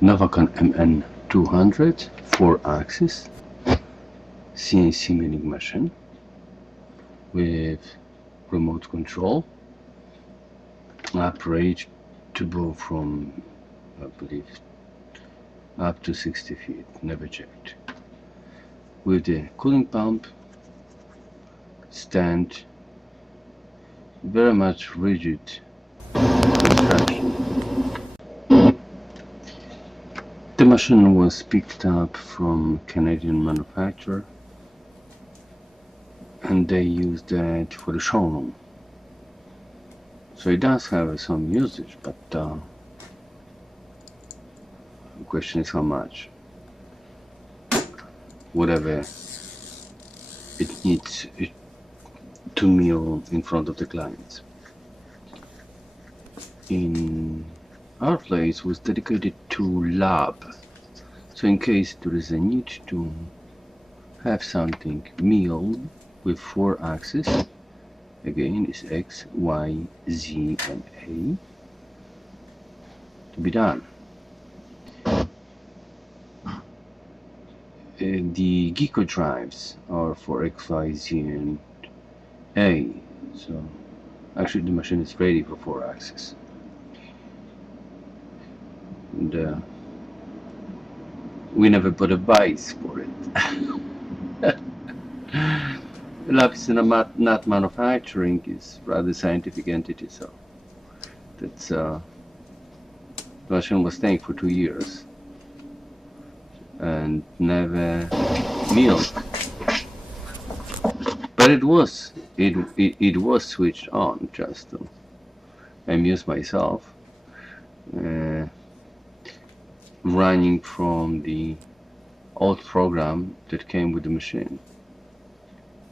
Novacon MN200 4-axis CNC milling machine with remote control, operable from, I believe, up to 60 feet, never checked, with the cooling pump stand, very much rigid construction. The machine was picked up from Canadian manufacturer, and they used that for the showroom. So it does have some usage, but the question is how much. Whatever it needs to mill in front of the clients. In our place was dedicated to lab, so in case there is a need to have something milled with 4 axes, again is X, Y, Z and A, to be done. The Geeko drives are for X, Y, Z and A, so actually the machine is ready for 4 axes. And we never put a bias for it. Lab is not manufacturing, is rather scientific entity, so that's the machine was staying for 2 years and never milled. But it was switched on just to amuse myself, running from the old program that came with the machine,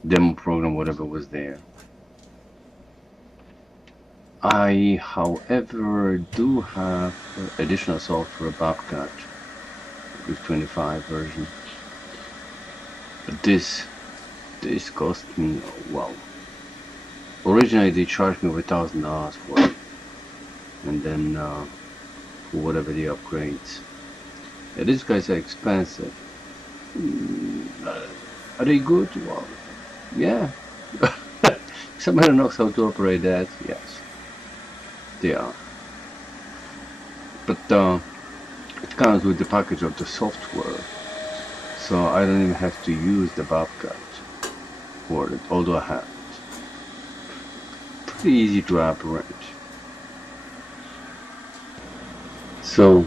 demo program, whatever was there. I, however, do have additional software, Bobcat with 25 version, but this cost me, well, originally they charged me $1,000 for it, and then for whatever the upgrades. These guys are expensive. Are they good? Well, yeah. Somebody knows how to operate that, yes, they are. But it comes with the package of the software, so I don't even have to use the Bobcat for it, although I have it. Pretty easy to operate. So,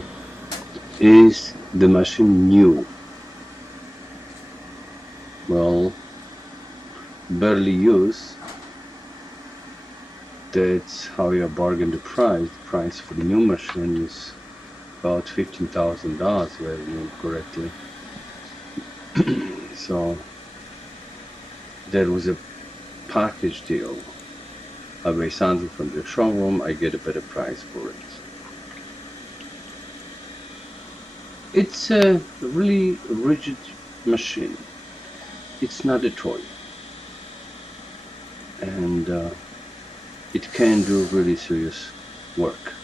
is the machine new? Well, barely used. That's how you bargain the price. The price for the new machine is about $15,000, if I remember correctly. So that was a package deal. I buy something from the showroom, I get a better price for it. It's a really rigid machine. It's not a toy, and it can do really serious work.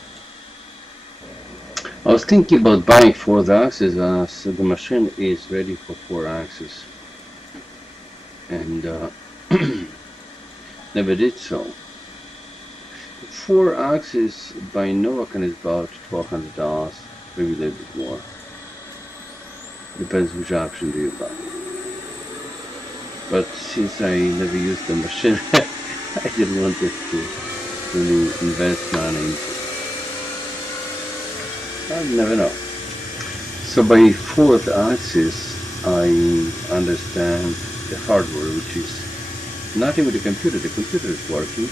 I was thinking about buying 4 axes, so the machine is ready for 4 axes, and never did so. 4 axes by Novacon is about $1,200, maybe a little bit more. Depends which option do you buy. But since I never used the machine, I didn't want it to really invest money into it. I never know. So by 4th axis, I understand the hardware, which is nothing with the computer. The computer is working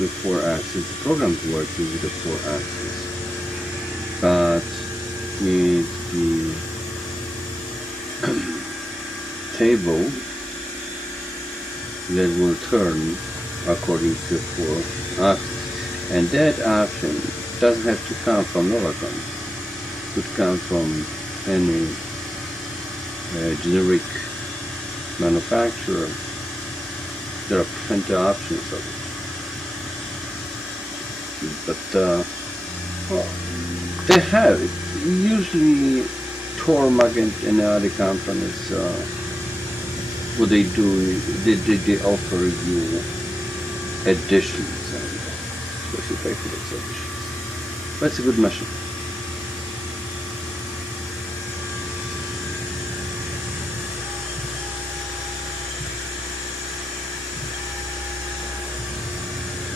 with 4 axis. The program is working with the 4 axis. But with the table that will turn according to 4 axis, and that option doesn't have to come from Novacon. It could come from any generic manufacturer. There are plenty of options of it, but well, They have it. Usually, Tormag and other companies, what they do, they offer you editions, and of course you pay for those editions. But it's a good machine.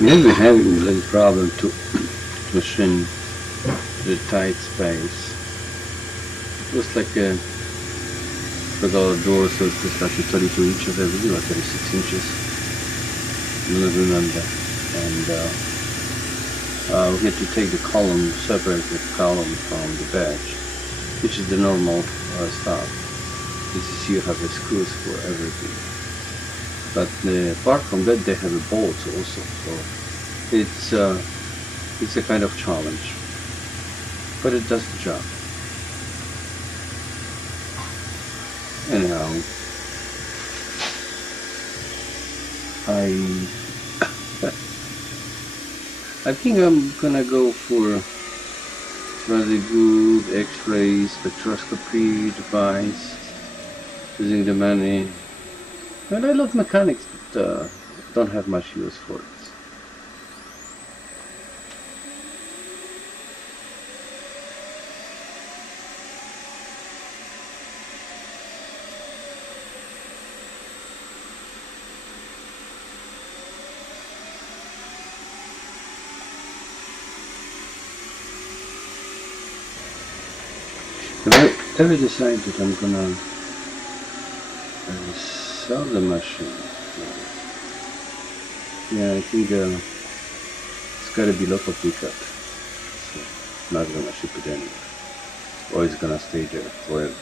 Maybe we're having a little problem to machine the tight space. It was like a regular door, so it was like 32 inches, I believe, or 36 inches. I don't remember. And we had to take the column, separate the column from the badge, which is the normal stuff. This is you have the screws for everything. But apart from that, they have the bolts also. So it's a kind of challenge, but it does the job. Anyhow, I think I'm gonna go for rather good X-ray spectroscopy device using the money. And I love mechanics, but don't have much use for it. If I ever decide that I'm gonna sell the machine, yeah, I think it's gotta be local pickup. So not gonna ship it anywhere, or it's gonna stay there forever.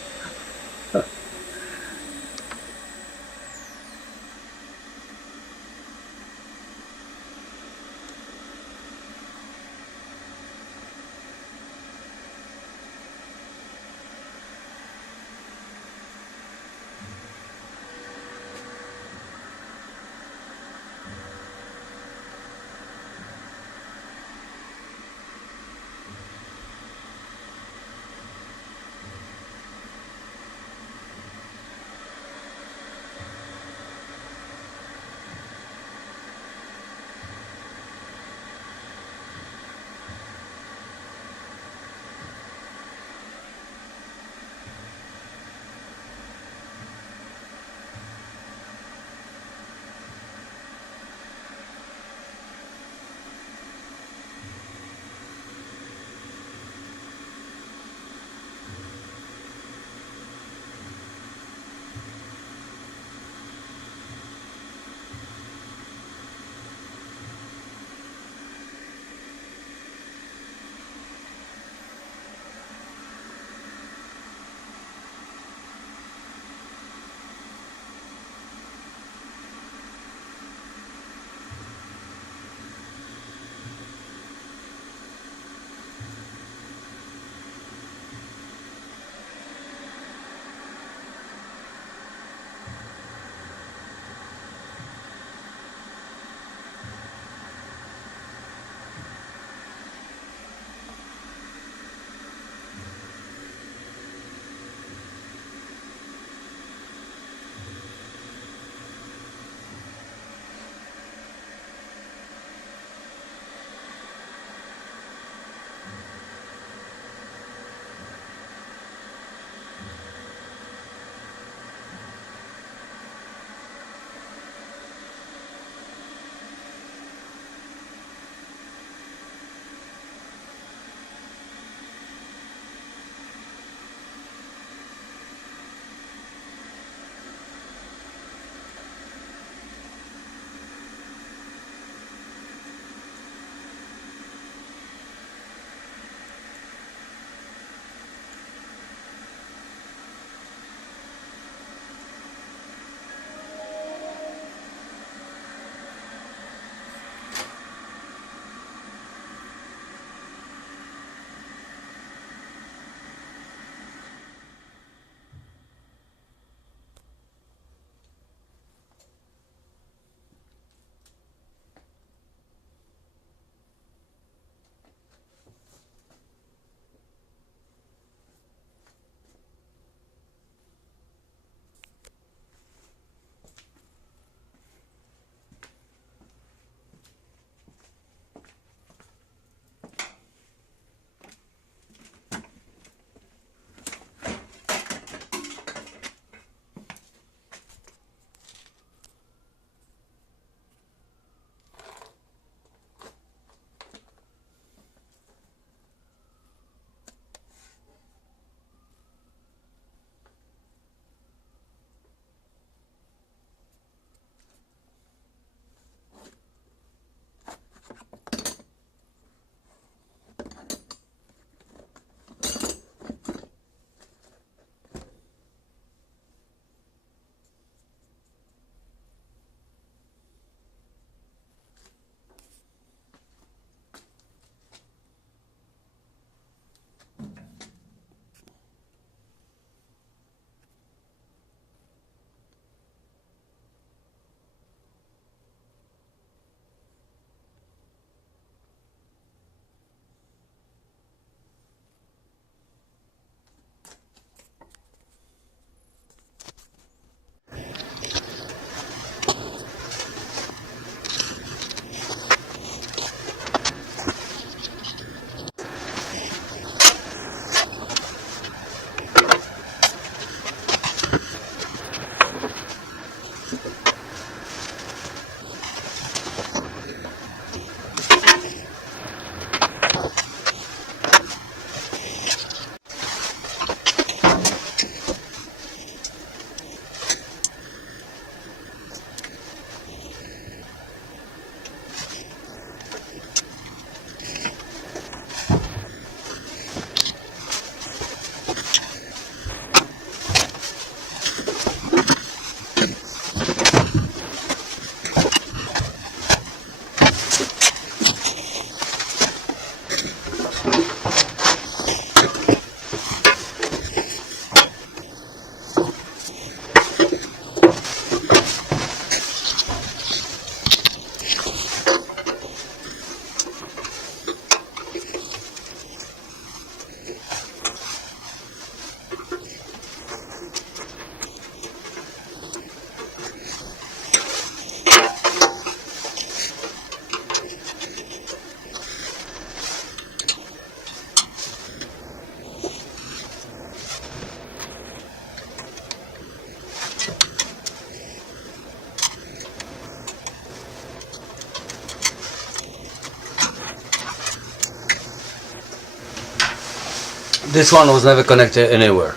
This one was never connected anywhere.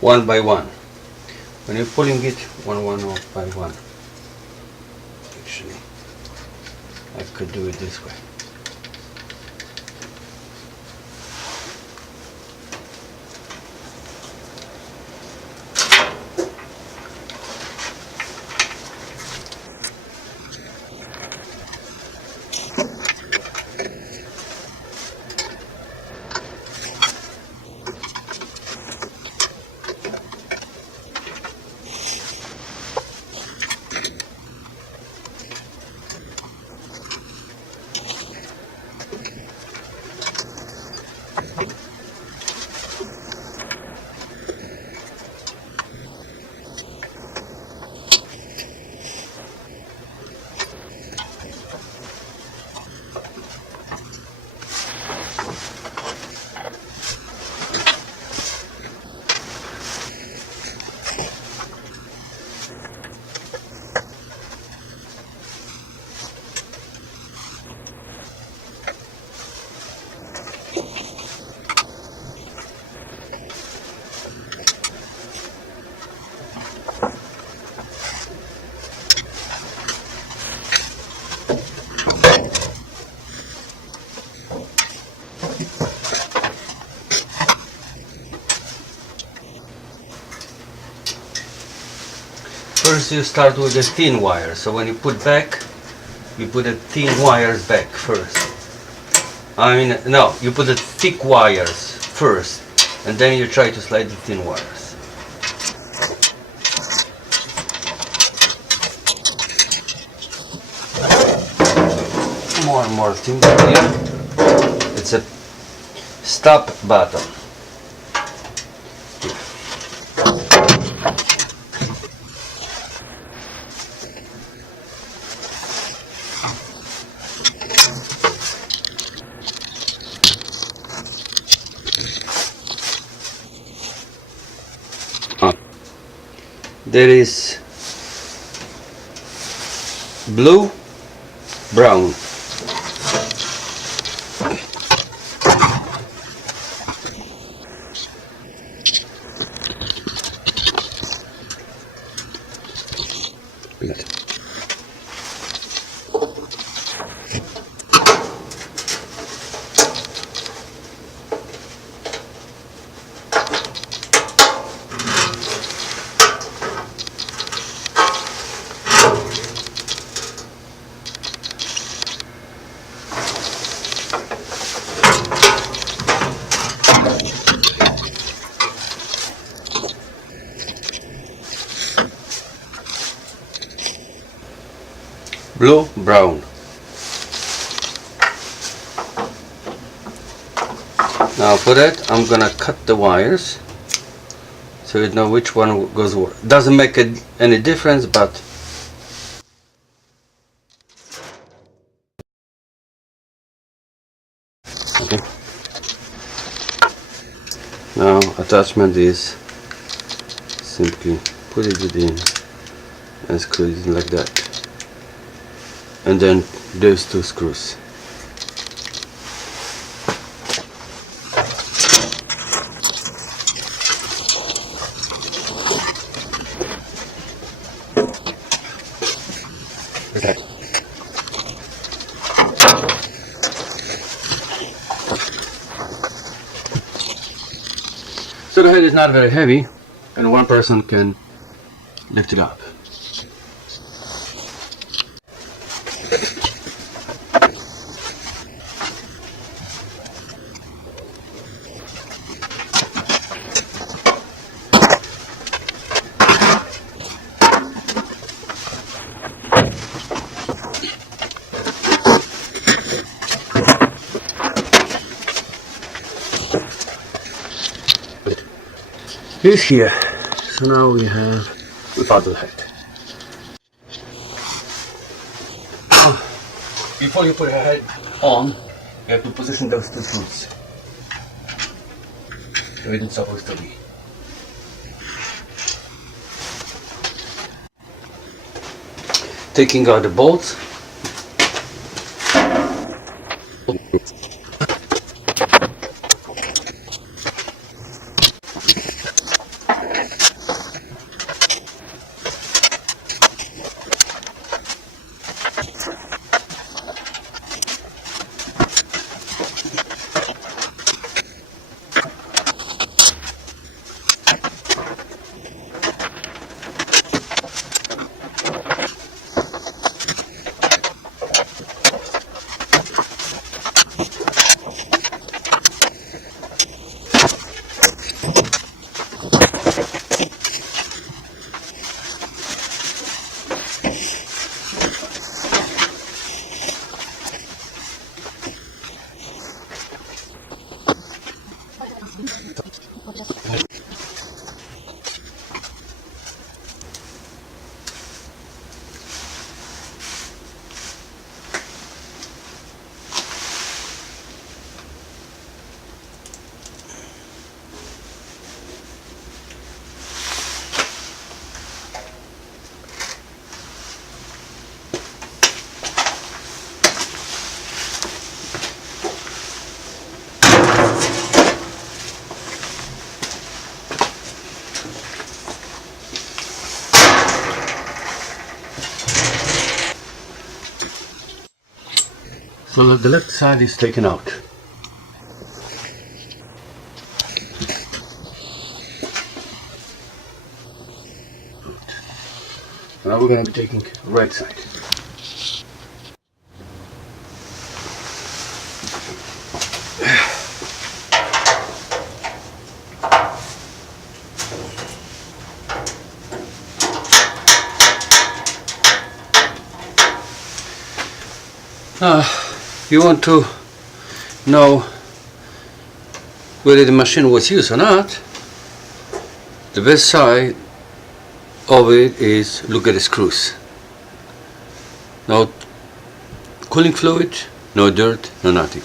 One by one. When you're pulling it one by one. Actually, I could do it this way. First you start with the thin wire, so when you put back, you put the thin wires back first. I mean, no, you put the thick wires first, and then you try to slide the thin wires. More and more things here. It's a stop button. There is blue, brown. blue, brown. Now for that I'm gonna cut the wires so you know which one goes where. Doesn't make any difference, but okay. Now attachment is simply put it in and screw it in like that, and then those two screws. Okay. So the head is not very heavy and one person can lift it up. Is here. So now we have the paddle head. Before you put your head on, you have to position those two screws where it's supposed to be. Taking out the bolts. So the left side is taken out. Now we're going to be taking the right side. You want to know whether the machine was used or not? The best side of it is look at the screws. No cooling fluid, no dirt, no nothing.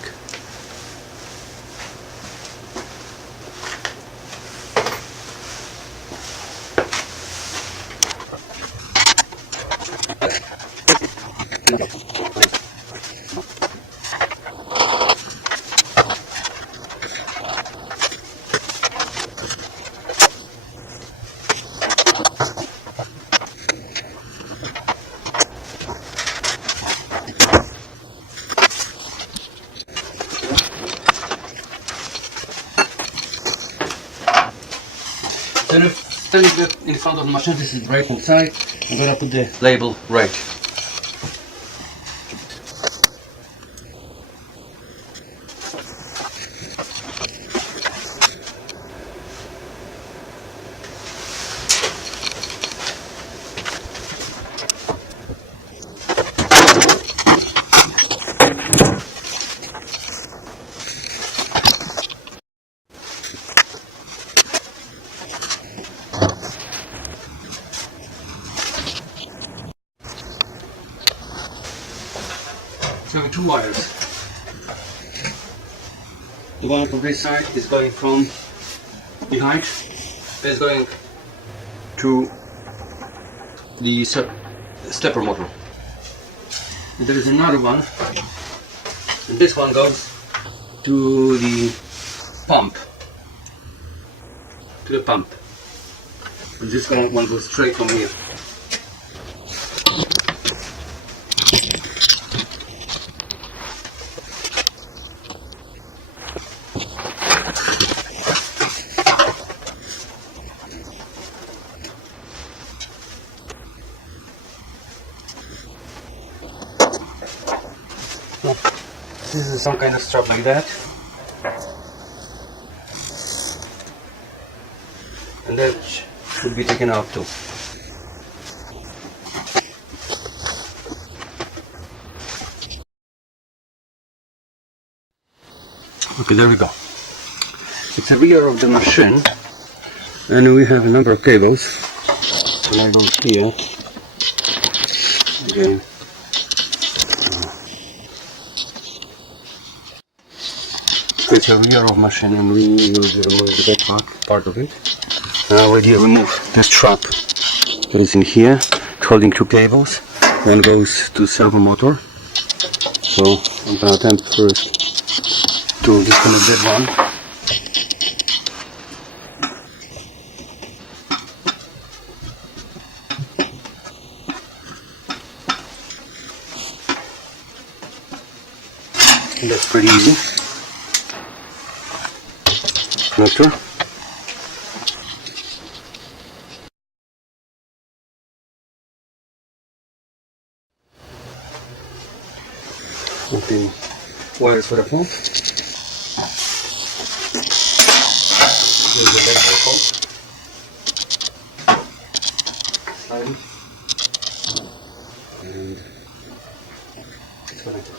Then standing in front of the machine, this is right hand side. I'm gonna put the label right. wires. The one from this side is going from behind, is going to the stepper motor. And there is another one, and this one goes to the pump. And this one goes straight from here. This is some kind of strap like that, and that should be taken out too. Okay, there we go. It's a rear of the machine, and we have a number of cables. And I go here again. It's a rear of machine, and we use to remove the backpack part of it. And I already removed the strap that is in here, holding two cables. One goes to servo motor. So I'm gonna attempt first to disconnect that one. And that's pretty easy. Connector. Okay, wires for the pump. Here's the back of the pump. Slide. And it's connected.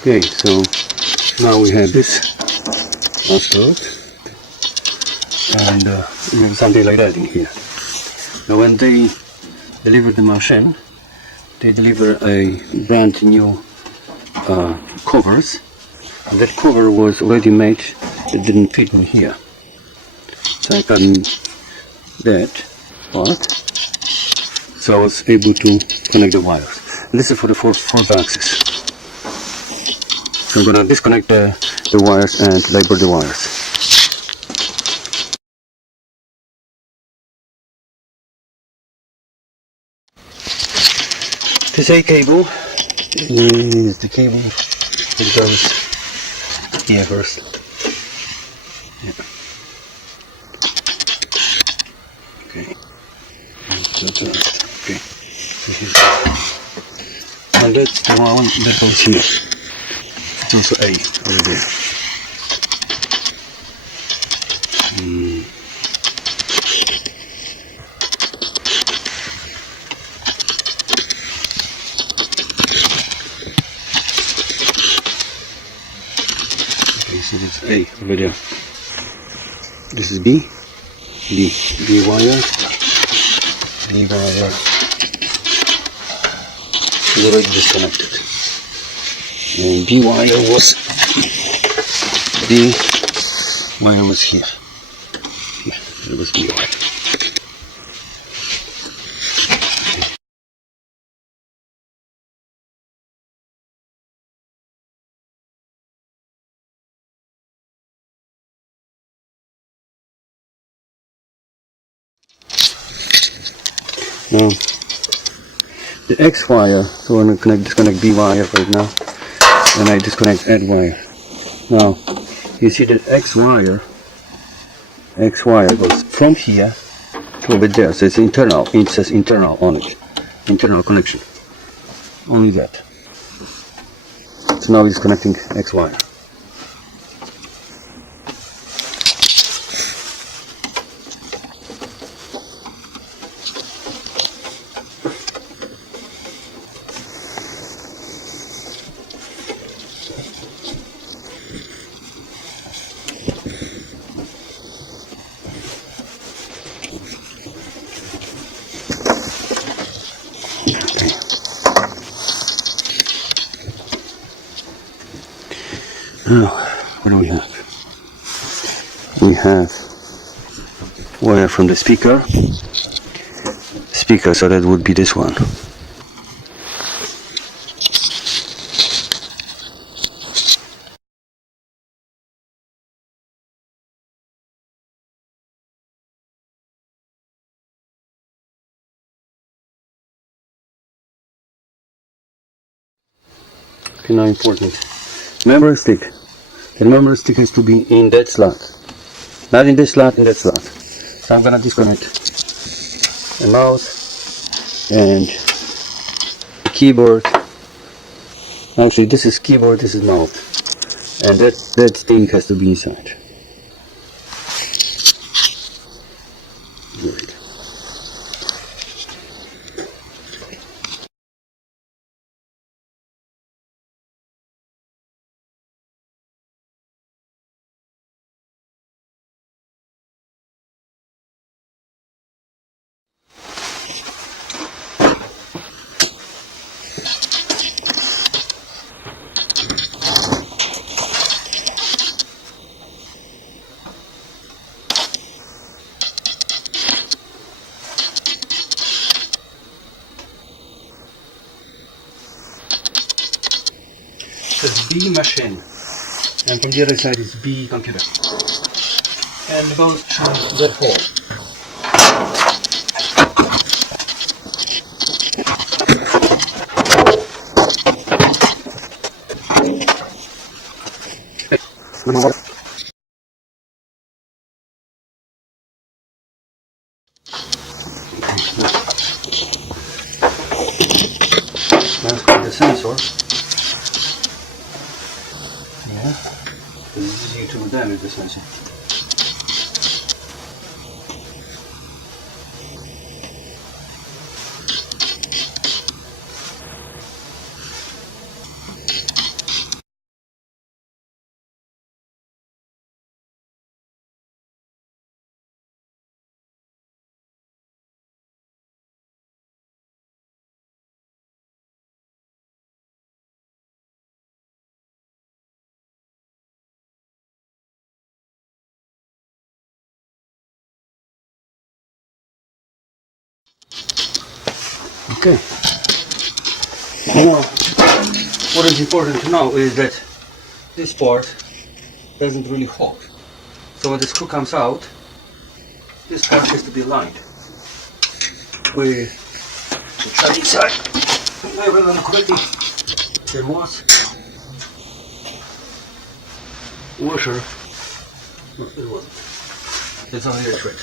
Okay, so now we have this load, and we have something like that in here. Now when they deliver the machine, they deliver a brand new covers. And that cover was already made, it didn't fit in here. So I cut that part, so I was able to connect the wires. And this is for the fourth axis. So I'm gonna disconnect the wires and label the wires. This A cable is the cable that goes here first. Yeah. Okay. Okay. And that's the one that goes here. It's also A over there. Okay, so that's A over there. This is B. B wire. B wire. Is already disconnected. And B wire was here. Yeah, it was B wire. Now the X wire, so I'm going to disconnect B wire right now, and I disconnect N wire. Now you see that X wire goes from here to over there, so it's internal. It says internal on it, internal connection. Only that. So now it's connecting X wire. Now, what do we have? We have wire from the speaker, so that would be this one. Okay, now important. Memory stick. The memory stick has to be in that slot. Not in this slot, in that slot. So I'm gonna disconnect the mouse and the keyboard. Actually, this is keyboard, this is mouse. And that thing has to be inside. Good. It's B machine, and from the other side is B computer, and goes to that hole. Let's put the sensor. Yeah, this is easy to damage the sensor. Okay. Now, what is important to know is that this part doesn't really hold. So when the screw comes out, this part has to be aligned with the tracking side. If I remember correctly, there was a washer. No, it wasn't. It's only a thread.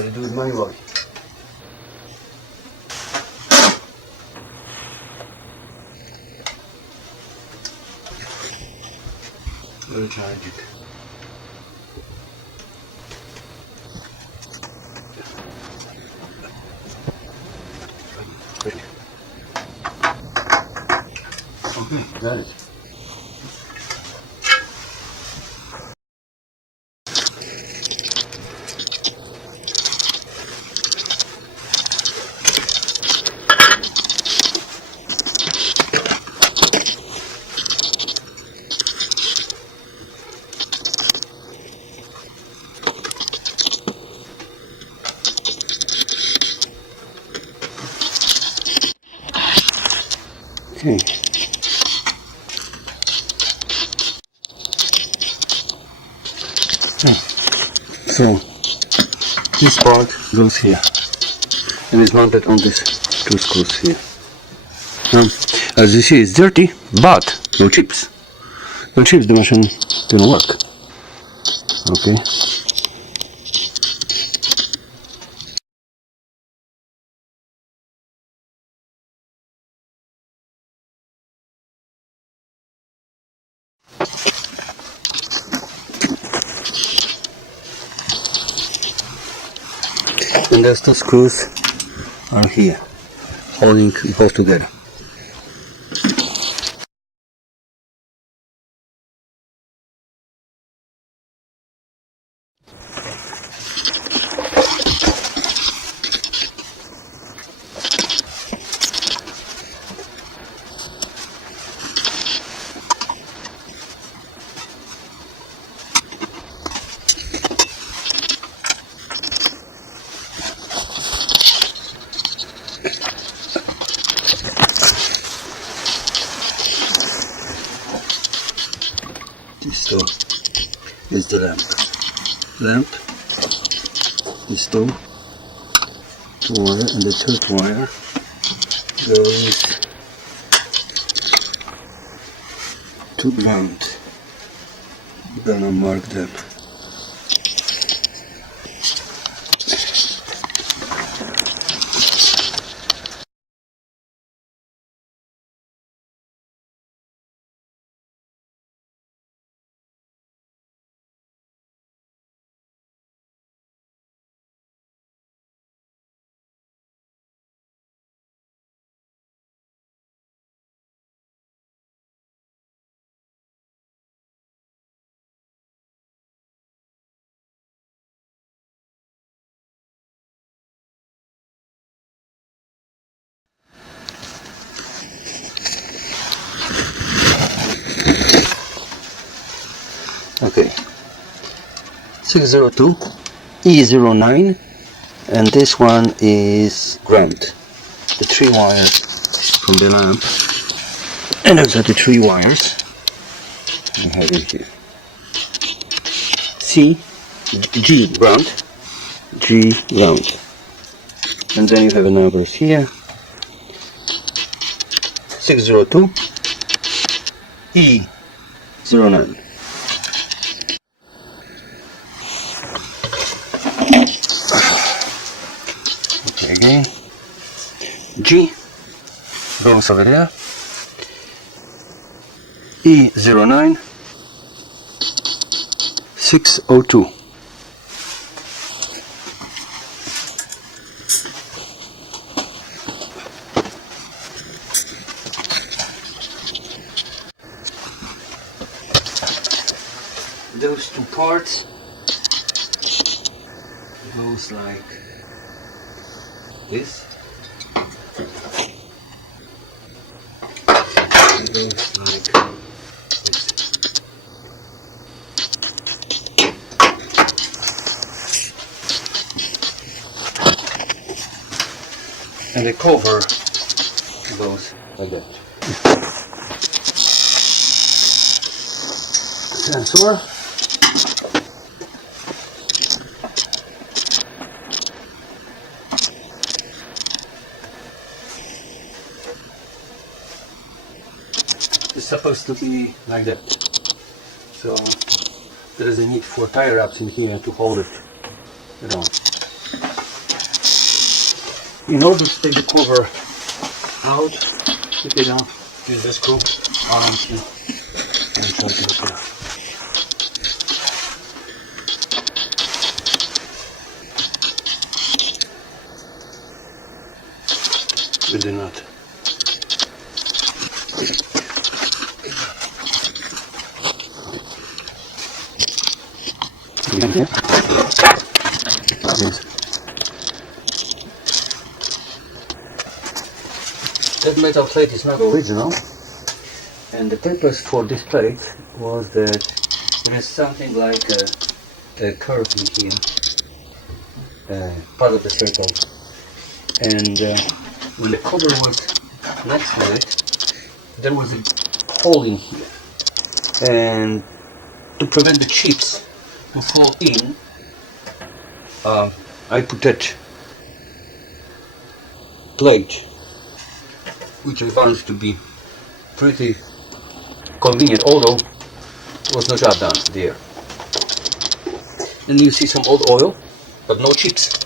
Gotta do it manually. Recharge it. Ready. Okay, got it. Okay. So this part goes here and is mounted on these two screws here. As you see, it's dirty, but no chips. No chips, the machine didn't work. Okay. And those two screws are here, holding both together. This two is the lamp. Lamp, this two wire, and the third wire goes to ground. I'm gonna mark them. Okay, 602 E09, and this one is ground. The three wires from the lamp, and those are the three wires I have in here. G ground, G ground, and then you have the numbers here. 602 E09. Okay, again. G goes over there. E09 602. Those two parts goes like this. It goes like this. And the cover goes like that. Sensor. It's supposed to be like that. So there is a need for tie wraps in here to hold it around. In order to take the cover out, take it down, use the screw, Allen key, and try to lift it out. With the nut. That metal plate is not original, and the purpose for this plate was that there is something like a curve in here, part of the circle, and when the cover was next to it, there was a hole in here, and to prevent the chips to fall in, I put that plate, which I found to be pretty convenient, although it was no job done there. Then you see some old oil, but no chips.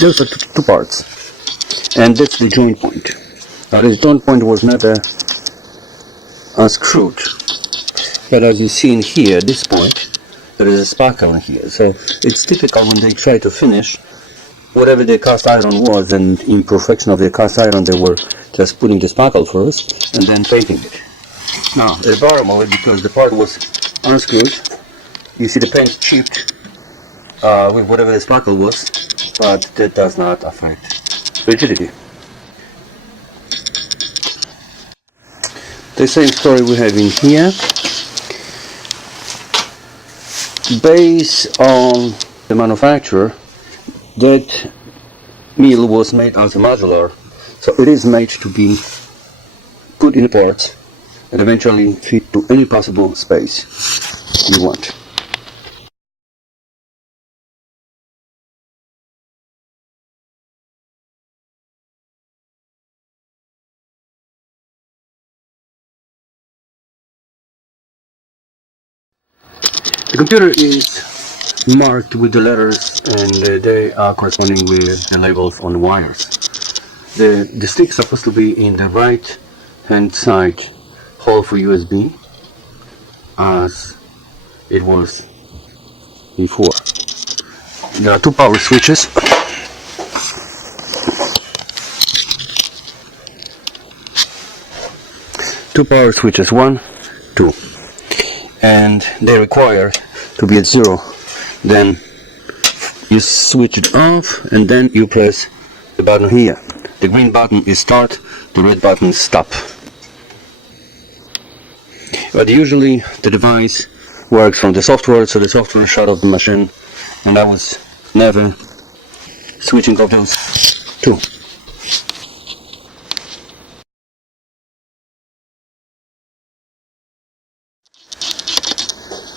Those are two parts, and that's the joint point. Now this joint point was never unscrewed, but as you see in here, this point, there is a sparkle in here, so it's typical when they try to finish whatever the cast iron was, and imperfection of the cast iron, they were just putting the sparkle first and then painting it. Now at the bottom of it, because the part was unscrewed, you see the paint chipped with whatever the sparkle was, but that does not affect rigidity. The same story we have in here. Based on the manufacturer, that mill was made as a modular, so it is made to be put in parts and eventually fit to any possible space you want. The computer is marked with the letters, and they are corresponding with the labels on the wires. The stick is supposed to be in the right hand side hole for USB, as it was before. There are two power switches. Two power switches, 1, 2. And they require to be at 0. Then you switch it off, and then you press the button here. The green button is start, the red button is stop. But usually the device works from the software, so the software shut off the machine, and I was never switching off those two.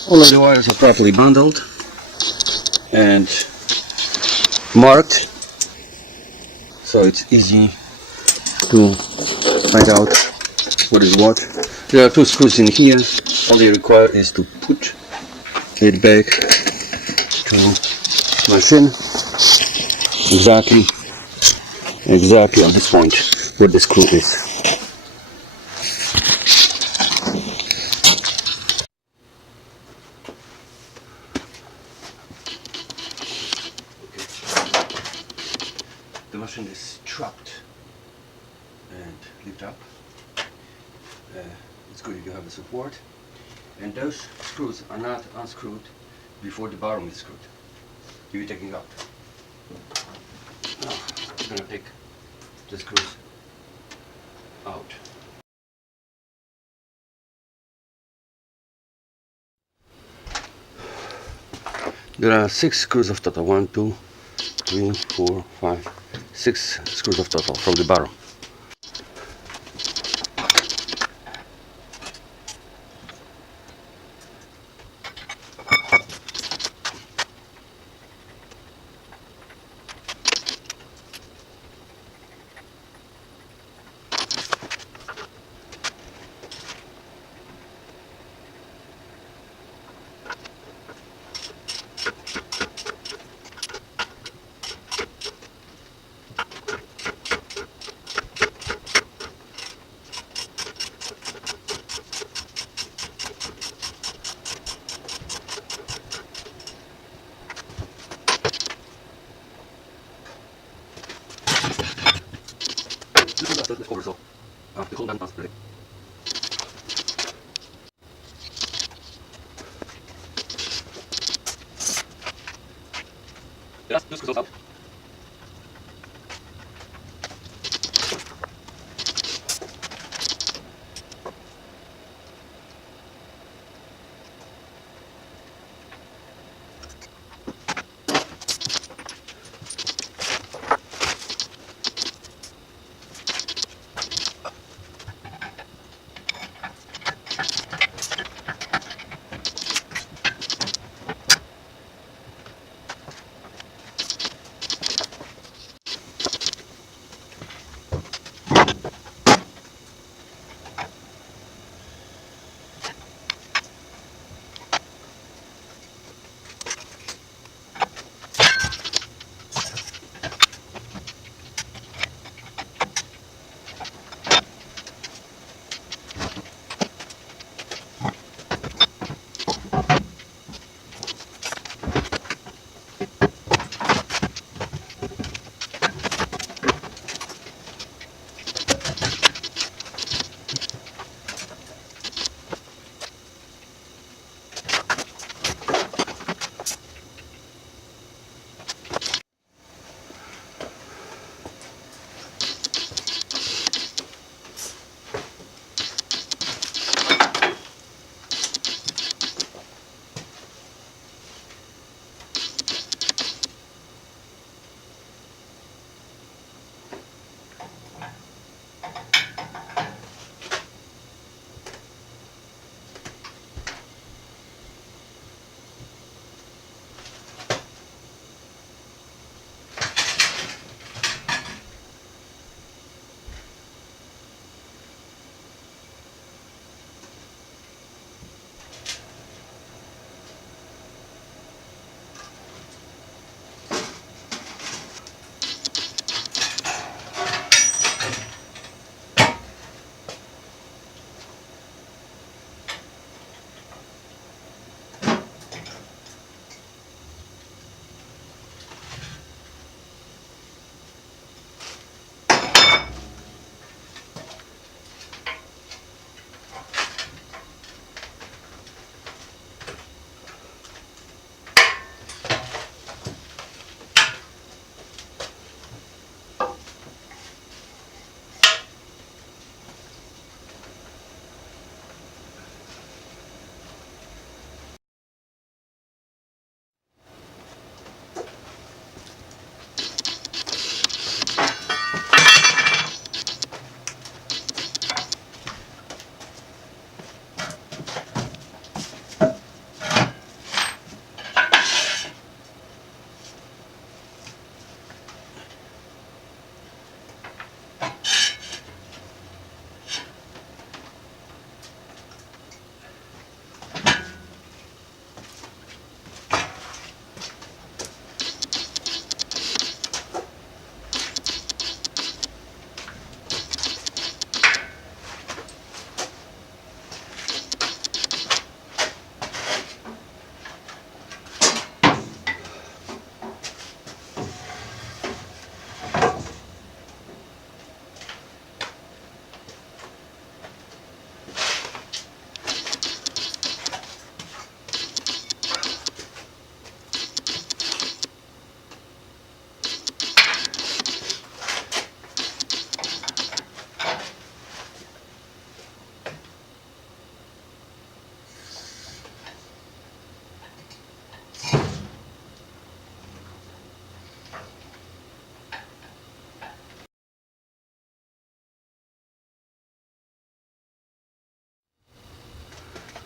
All of the wires are properly bundled and marked, so it's easy to find out what is what. There are two screws in here. All they require is to put it back to machine exactly on this point where the screw is. The machine is trapped and lifted up. It's good if you have the support. And those screws are not unscrewed before the bottom is screwed. You're taking out. Now, I'm going to take the screws out. There are 6 screws of total. 1, 2, 3, 4, 5, 6 screws of total from the bottom. This is the cover, so the whole damn transfer. Yes, two screws out.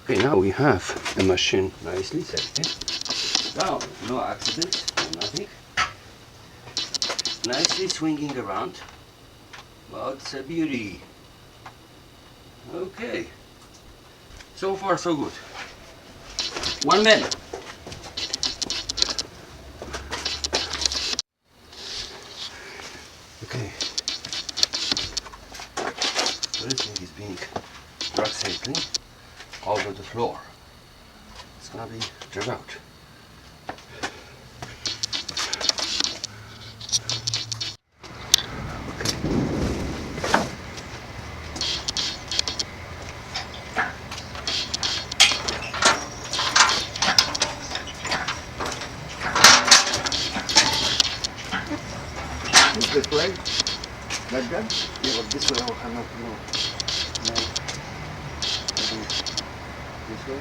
Okay, now we have a machine nicely set. Now, no accidents, no nothing. Nicely swinging around. Well, it's a beauty. Okay. So far, so good. 1 minute. Okay. Everything is being dragged safely over the floor. It's gonna be dragged out. This way? Like that? Yeah, but this way I cannot go. No. This way?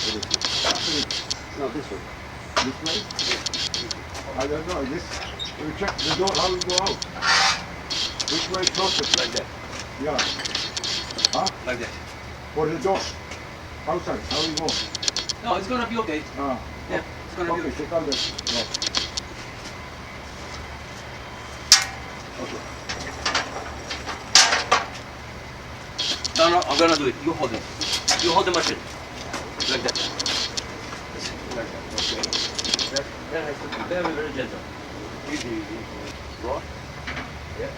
Or this way? No, this way. This way? I don't know. This. We check the door, how we go out. Which way closest? Like that. Yeah. Huh? Like that. For the door. Outside, how we go? No, it's gonna be okay. Ah. Yeah, it's gonna be Okay, okay. check out that. No. No, no, I'm gonna do it. You hold it. You hold the machine. Like that. Like that. Okay. That has to be very, very gentle. Easy, easy. Right? Yeah.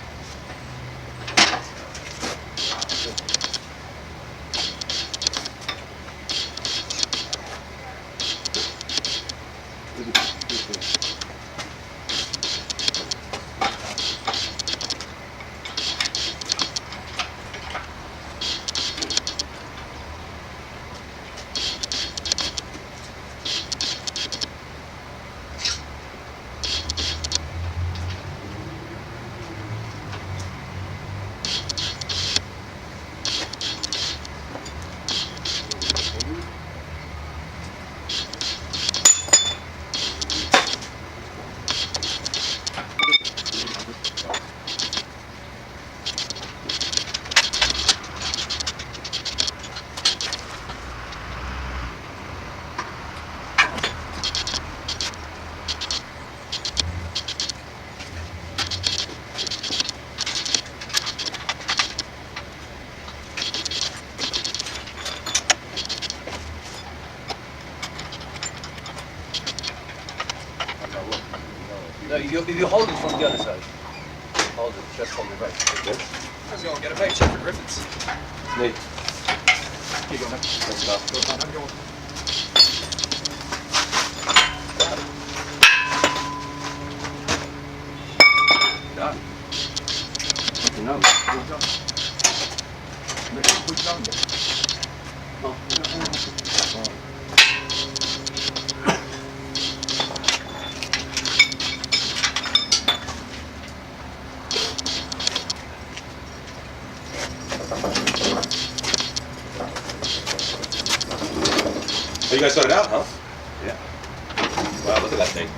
No, if you hold it from the other side. Hold it, just hold it right. Like this. Let's go get a paycheck for Griffiths. Wait. Keep going. Let's go. I'm going. Done. Okay, now. Go down. Make it push down there. Oh. Oh, you guys sorted out, huh? Yeah. Wow, look at that thing.